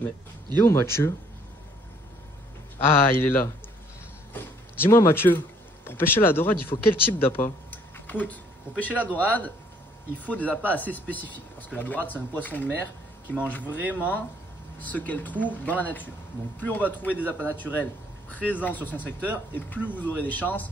Mais il est où Mathieu? Ah, il est là. Dis-moi Mathieu, pour pêcher la dorade, il faut quel type d'appât? Écoute, pour pêcher la dorade, il faut des appâts assez spécifiques. Parce que la dorade, c'est un poisson de mer qui mange vraiment ce qu'elle trouve dans la nature. Donc plus on va trouver des appâts naturels présents sur son secteur, et plus vous aurez des chances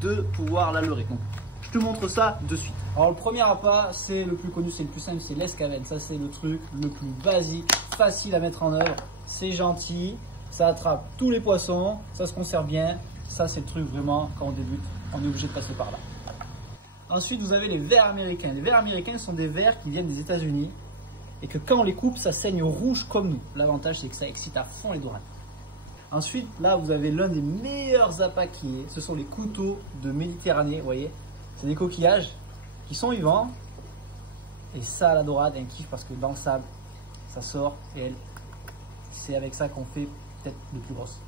de pouvoir la leurrer. Donc je te montre ça de suite. Alors le premier appât, c'est le plus connu, c'est le plus simple, c'est l'escavenne. Ça c'est le truc le plus basique, facile à mettre en œuvre. C'est gentil, ça attrape tous les poissons, ça se conserve bien. Ça c'est le truc vraiment, quand on débute, on est obligé de passer par là. Ensuite vous avez les vers américains. Les vers américains sont des vers qui viennent des États-Unis et que quand on les coupe, ça saigne rouge comme nous. L'avantage c'est que ça excite à fond les dorades. Ensuite, là, vous avez l'un des meilleurs appâts qui est. Ce sont les couteaux de Méditerranée, vous voyez. C'est des coquillages qui sont vivants. Et ça, la dorade, elle kiffe parce que dans le sable, ça sort. Et elle, c'est avec ça qu'on fait peut-être les plus grosses.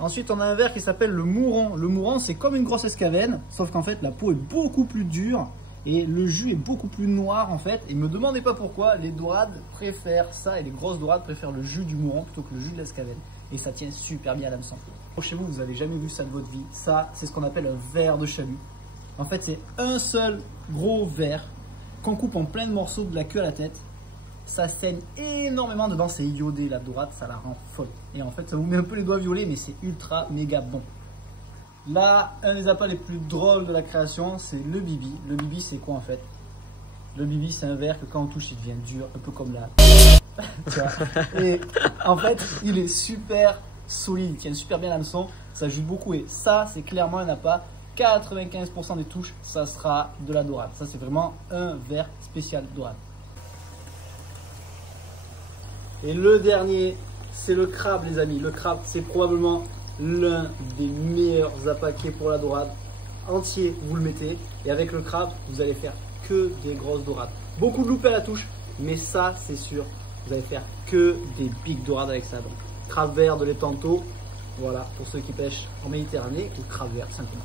Ensuite, on a un ver qui s'appelle le mouron. Le mouron, c'est comme une grosse escavenne, sauf qu'en fait, la peau est beaucoup plus dure. Et le jus est beaucoup plus noir en fait. Et ne me demandez pas pourquoi, les dorades préfèrent ça et les grosses dorades préfèrent le jus du mouron plutôt que le jus de l'escavenne. Et ça tient super bien à l'hameçon. Chez vous, vous n'avez jamais vu ça de votre vie. Ça, c'est ce qu'on appelle un ver de chalut. En fait, c'est un seul gros ver qu'on coupe en plein de morceaux de la queue à la tête. Ça saigne énormément dedans, c'est iodé. La dorade, ça la rend folle. Et en fait, ça vous met un peu les doigts violets, mais c'est ultra méga bon. Là, un des appâts les plus drôles de la création, c'est le bibi. Le bibi, c'est quoi en fait? Le bibi, c'est un ver que quand on touche, il devient dur, un peu comme la... Et en fait, il est super solide, il tient super bien l'hameçon, ça joue beaucoup. Et ça, c'est clairement un appât. 95% des touches, ça sera de la dorade. Ça, c'est vraiment un ver spécial dorade. Et le dernier, c'est le crabe, les amis. Le crabe, c'est probablement l'un des meilleurs appâts qui est pour la dorade. Entier, vous le mettez. Et avec le crabe, vous allez faire que des grosses dorades. Beaucoup de loupés à la touche, mais ça, c'est sûr, vous allez faire que des big dorades avec ça. Donc, crabe vert de l'étang. Voilà, pour ceux qui pêchent en Méditerranée, ou crabe vert, simplement.